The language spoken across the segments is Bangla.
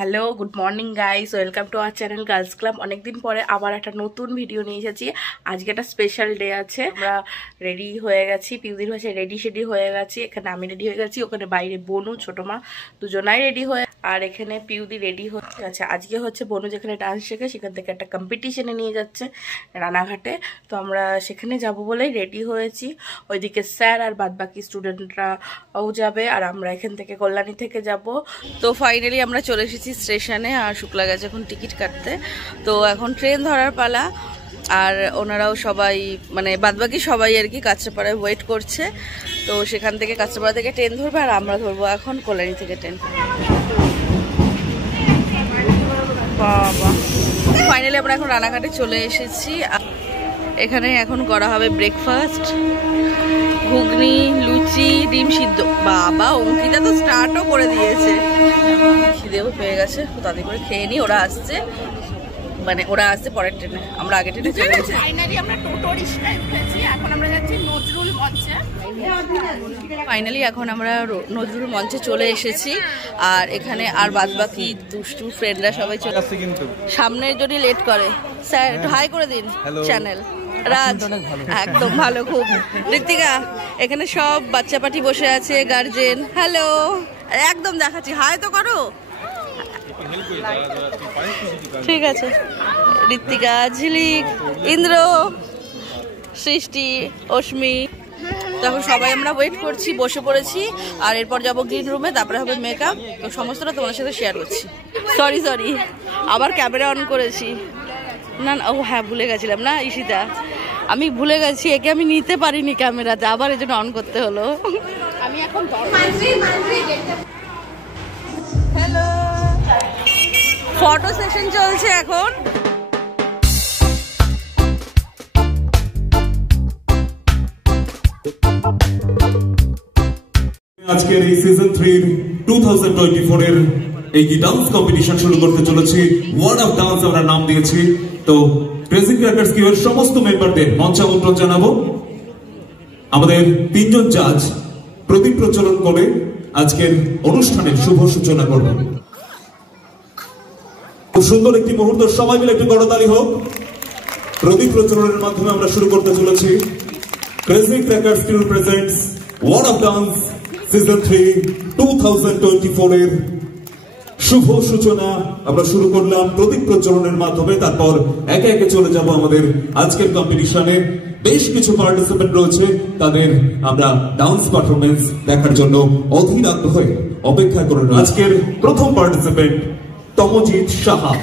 Hello good morning guys, welcome to our channel girls club. অনেকদিন পরে আবার একটা নতুন ভিডিও নিয়ে এসেছি। আজকে একটা স্পেশাল ডে আছে। আমরা রেডি হয়ে গেছি, পিউদির ভাষায় রেডি হয়ে গেছি। এখানে আমি রেডি হয়ে গেছি, ওখানে বাইরে বনু ছোট মা দুজনাই রেডি হয়ে, আর এখানে পিউদি রেডি হয়ে গেছে। আজকে হচ্ছে বনু যেখানে ডান্স শেখে সেখান থেকে একটা কম্পিটিশনে নিয়ে যাচ্ছে রানাঘাটে, তো আমরা সেখানে যাব বলেই রেডি হয়েছি। ওইদিকে স্যার আর বাদ বাকি স্টুডেন্টরাও যাবে, আর আমরা এখান থেকে কল্যাণী থেকে যাব। তো ফাইনালি আমরা চলে এসেছি স্টেশনে, আর শুক্লা গেছে এখন টিকিট কাটতে। তো এখন ট্রেন ধরার পালা, আর ওনারাও সবাই মানে বাদবাকি সবাই আর কি কাঁচরাপাড়ায় ওয়েট করছে। তো সেখান থেকে কাঁচরাপাড়া থেকে ট্রেন ধরবে, আর আমরা ধরবো এখন কল্যাণী থেকে ট্রেন। বাবা, ফাইনালি আমরা এখন রানাঘাটে চলে এসেছি। এখানে এখন করা হবে ব্রেকফাস্ট, ঘুগনি, লুচি, ডিম সিদ্ধ। বাবা, অঙ্কিতা তো স্টার্টও করে দিয়েছে, খিদেও পেয়ে গেছে। তো তাদের করে খেয়ে নিই, ওরা আসছে, মানে ওরা আসছে পরের ট্রেনে, আমরা আগে ট্রেনে চলে গেছি। ফাইনালি আমরা টোটো রিক্সায় উঠেছি, এখন আমরা যাচ্ছি নজরুল মঞ্চে। ফাইনালি এখন আমরা নজরুল মঞ্চে চলে এসেছি, আর এখানে আর বাদবাকি দুষ্টু ফ্রেন্ডরা সবাই চলে আসছে। কিন্তু সামনের যদি লেট করে স্যার একটু হাই করে দিন চ্যানেল। রাজ একদম ভালো, খুব। ঋতিকা, এখানে সব বাচ্চা পাটি বসে আছে, গার্জেন। হ্যালো, একদম দেখাচ্ছি, হাই তো করো। ঠিক আছে, ঋতিকা, ঝিলিক, ইন্দ্র, সৃষ্টি, অশ্মি। তখন সবাই আমরা ওয়েট করছি, বসে পড়েছি, আর এরপর যাবো গ্রিন রুমে, তারপরে হবে মেকআপ। তো সমস্তটা তোমার সাথে শেয়ার করছি। সরি আবার ক্যামেরা অন করেছি না। ও হ্যাঁ, ভুলে গেছিলাম না ঈশিতা, আমি ভুলে গেছি, একে আমি নিতে পারিনি ক্যামেরাতে, আবার এই জন্য অন করতে হলো। আমি এখন হ্যালো, ফটো সেশন চলছে এখন। আজকের এই সিজন 3 2024 এর এই ডান্স কম্পিটিশন শুরু করতে চলেছি। ওয়ার্ড অফ ডান্স আমরা নাম দিয়েছি। তো ক্রেজি ক্র্যাকারস কিউর সমস্ত মেম্বারদের মঞ্চে আমন্ত্রণ জানাবো। আমাদের তিনজন জাজ প্রদীপ প্রজ্বলন করে আজকের অনুষ্ঠানের শুভ সূচনা করবেন। খুব সুন্দর একটি মুহূর্ত, সবাই মিলে একটু করতালি হোক। প্রদীপ প্রজ্বলনের মাধ্যমে আমরা শুরু করতে চলেছি crazy crackers Q presents world of dance season 3 2024 এর শুভ সূচনা আমরা শুরু করলাম প্রদীপ প্রজ্বলনের মাধ্যমে। তারপর একে একে চলে যাব আমাদের আজকের কম্পিটিশনে। বেশ কিছু পার্টিসিপেন্ট রয়েছে, তাদের আমরা ডান্স পারফরমেন্স দেখার জন্য অধীর আগ্রহে অপেক্ষা করে রয়েছি। আজকের প্রথম participant Tamajit Saha.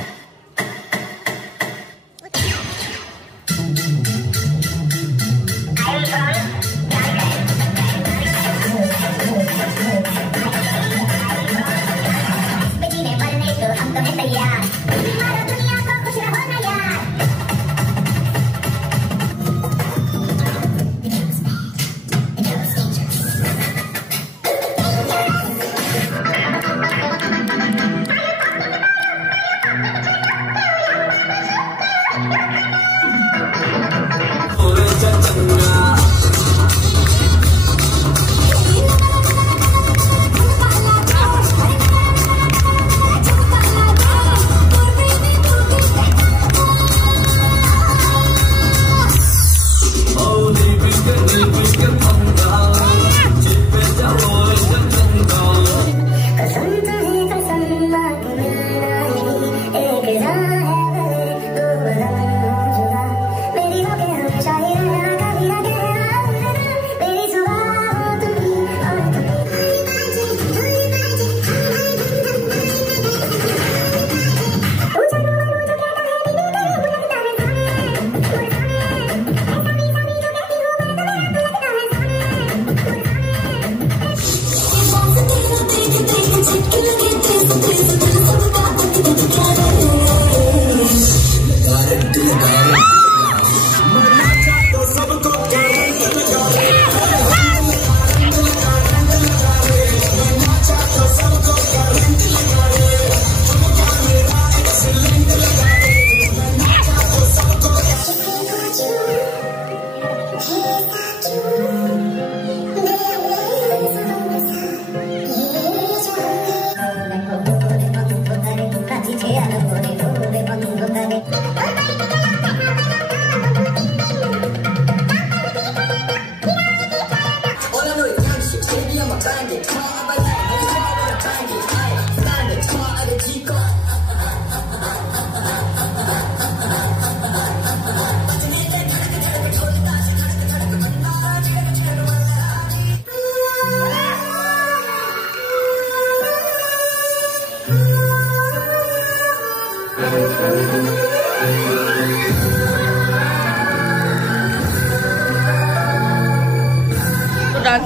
Dance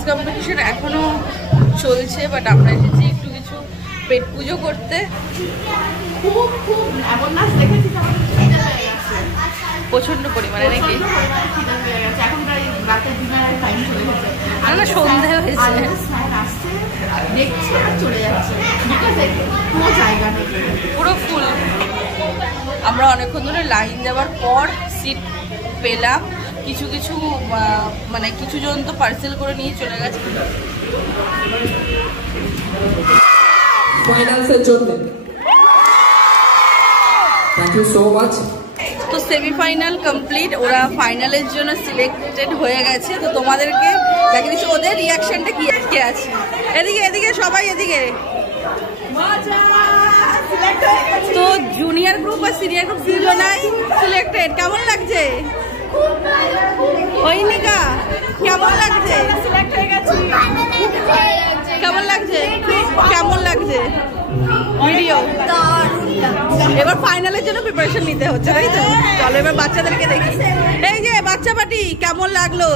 competition এখনো চলছে, বাট আমরা এসেছি একটু কিছু পেট পুজো করতে। প্রচন্ড পরিমাণে নাকি না, সন্ধে হয়েছে, পুরো ফুল। আমরা অনেকক্ষণ ধরে লাইন যাওয়ার পর সিট পেলাম। কিছু কিছু মানে কিছু জন তো পার্সেল করে নিয়ে চলে গেছে ফাইনালসের জন্য। Thank you so much. তো সেমিফাইনাল কমপ্লিট, ওরা ফাইনালের জন্য সিলেক্টেড হয়ে গেছে। তো তোমাদেরকে দেখে দিচ্ছি ওদের রিয়াকশনটা কি আজকে আছে। এদিকে এদিকে সবাই এদিকে। তো জুনিয়র গ্রুপ আর সিনিয়র গ্রুপ দুজনাই সিলেক্টেড। কেমন লাগছে ঐনিকা? কেমন লাগছে? কেমন লাগছে? কেমন লাগছে ভিডিও? এবার ফাইনালের জন্য প্রিপারেশন নিতে হচ্ছে, তাই তো? চলো এবার বাচ্চাদেরকে দেখি। এই যে বাচ্চা পার্টি, কেমন লাগলো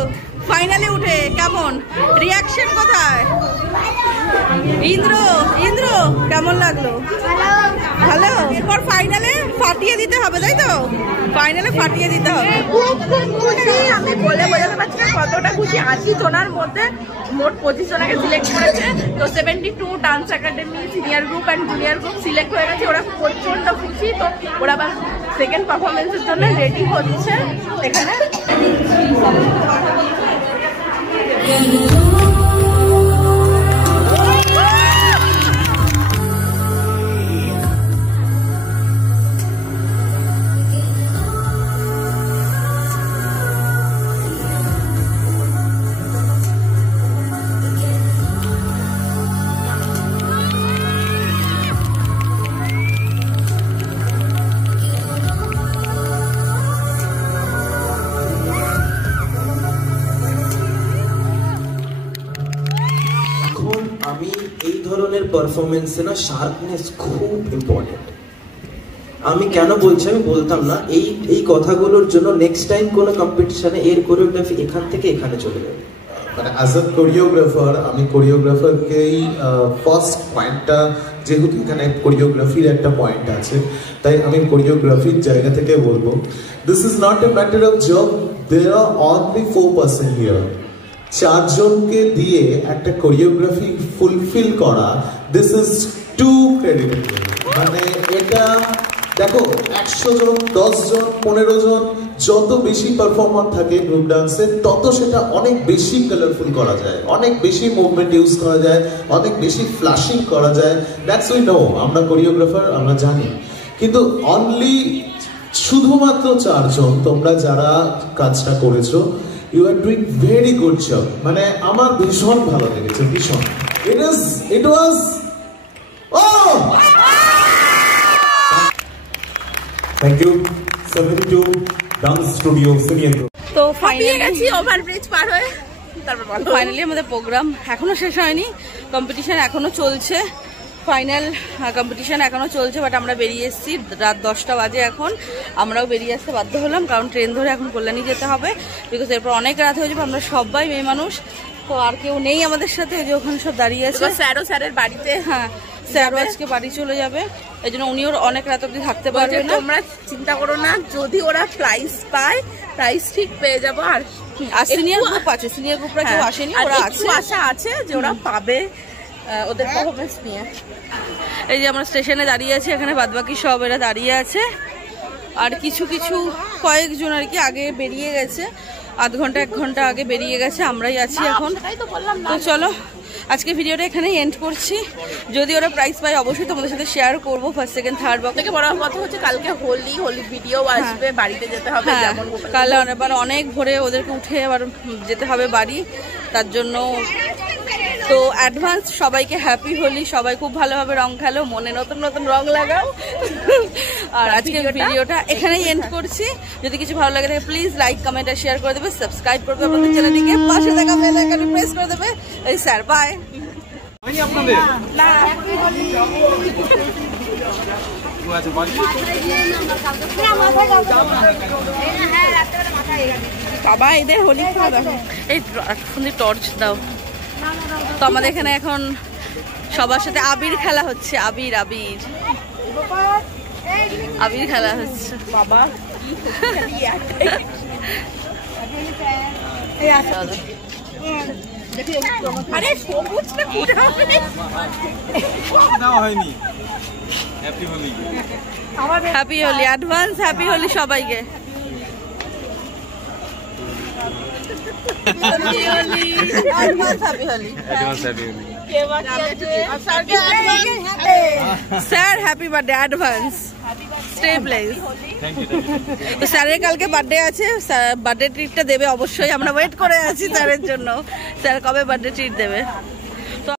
ফাইনালে উঠে? কেমন রিয়াকশন? কোথায় ইন্দ্র? ইন্দ্র কেমন লাগলো? ভালো। এরপর ফাইনালে ফাটিয়ে দিতে হবে, তাই তো? ফাইনালে ফাটিয়ে দিতে হবে। আমি বলে বোঝাতে পারছি না কতটা খুশি। 80 জনের মধ্যে মোট 25 জনকে সিলেক্ট করেছে। তো 72 dance academy senior group and junior group select হয়ে গেছে। ওরা প্রচন্ড খুশি। তো ওরা আবার সেকেন্ড পারফরমেন্সের জন্য রেডি হচ্ছে এখানে। আমি এই ধরনের পারফরমেন্সে না শার্পনেস খুব ইম্পর্টেন্ট। আমি কেন বলছি আমি বলতাম না, এই কথাগুলোর জন্য নেক্সট টাইম কোনো কম্পিটিশনে এর কোরিওগ্রাফি এখান থেকে এখানে চলে যাবে। মানে অ্যাজ আ কোরিওগ্রাফার আমি কোরিওগ্রাফারকেই ফার্স্ট পয়েন্টটা, যেহেতু এখানে কোরিওগ্রাফির একটা পয়েন্ট আছে, তাই আমি কোরিওগ্রাফির জায়গা থেকে বলবো, this is not a matter of job, there are only 4% here. 4 জনকে দিয়ে একটা কোরিওগ্রাফি ফুলফিল করা, দিস ইজ টু ক্রেডিটেবল। মানে এটা দেখো 100 জন, 10 জন, 15 জন, যত বেশি পারফর্মার থাকে গ্রুপ ডান্সে তত সেটা অনেক বেশি কালারফুল করা যায়, অনেক বেশি মুভমেন্ট ইউজ করা যায়, অনেক বেশি ফ্ল্যাশিং করা যায়। দ্যাটস উই নো, আমরা কোরিওগ্রাফার, আমরা জানি। কিন্তু অনলি শুধুমাত্র 4 জন তোমরা যারা কাজটা করেছো, you are doing very good job. মানে আমার ভীষণ ভালো লেগেছে, ভীষণ। It was Thank you 72 Dance Studio Senior Group। তো ফাইনালি গেছি ওভারব্রিজ পার হয়ে। তারপর ফাইনালি আমাদের প্রোগ্রাম এখনো শেষ হয়নি, কম্পিটিশন এখনো চলছে, ফাইনাল কম্পিটিশন এখনো চলছে। বাট আমরা বেরিয়ে এসেছি, রাত 10টা বাজে এখন। আমরাও বেরিয়ে আসতে বাধ্য হলাম, কারণ ট্রেন ধরে এখন কল্যাণী যেতে হবে, বিকজ এরপর অনেক রাত হয়ে যাবে। আমরা সবাই মেয়ে মানুষ, তো আর কেউ নেই আমাদের সাথে, যে ওখানে সব দাঁড়িয়ে আছে। স্যারের বাড়িতে, হ্যাঁ স্যারও আজকে বাড়ি চলে যাবে, এই জন্য উনিও অনেক রাত অব্দি থাকতে পারবে না। তোমরা চিন্তা করো না, যদি ওরা প্রাইজ পায়, প্রাইজ ঠিক পেয়ে যাবো। আর সিনিয়র গ্রুপ আছে, সিনিয়র গ্রুপরা কেউ আসেনি, ওরা আছে, আশা আছে যে ওরা পাবে ওদের পারফরমেন্স নিয়ে। এই যে আমরা স্টেশনে দাঁড়িয়ে আছি, এখানে বাদবাকি সব এরা দাঁড়িয়ে আছে। আর কিছু কিছু কয়েকজন আর কি আগে বেরিয়ে গেছে, আধ ঘন্টা 1 ঘন্টা আগে বেরিয়ে গেছে, আমরাই আছি এখন। তো চলো আজকে ভিডিওটা এখানেই এন্ড করছি। যদি ওরা প্রাইজ পায় অবশ্যই তোমাদের সাথে শেয়ার করবো, ফার্স্ট সেকেন্ড থার্ড বক্স থেকে। বড় কথা হচ্ছে কালকে হোলি ভিডিও আসবে, বাড়িতে যেতে হবে। যেমন কাল আবার অনেক ভোরে ওদেরকে উঠে আবার যেতে হবে বাড়ি, তার জন্য। তো অ্যাডভান্স সবাইকে হ্যাপি হোলি, সবাই খুব ভালোভাবে রং খেলো, মনে নতুন নতুন রং লাগাও। আর আজকে ভিডিওটা এখানেই এন্ড করছি। যদি কিছু ভালো লাগে থাকে প্লিজ লাইক, কমেন্ট আর শেয়ার করে দেবে, সাবস্ক্রাইব করবে আমাদের চ্যানেলটিকে, পাশে থাকা বেল আইকনটি প্রেস করে দেবে। এই স্যার বাই। বাবা এদের হোলি এই টর্চ দাও। তো আমাদের এখানে এখন সবার সাথে আবির খেলা হচ্ছে। আবির আবির আবির খেলা হচ্ছে। বাবা আরে সবুজটা হয়নি। Happy Holi, happy Holi, advance happy Holi সবাইকে। Sir happy birthday advance, stay place. তো স্যারের কালকে বার্থডে আছে, বার্থডে ট্রিটটা দেবে অবশ্যই, আমরা ওয়েট করে আছি স্যারের জন্য। স্যার কবে বার্থডে ট্রিট দেবে?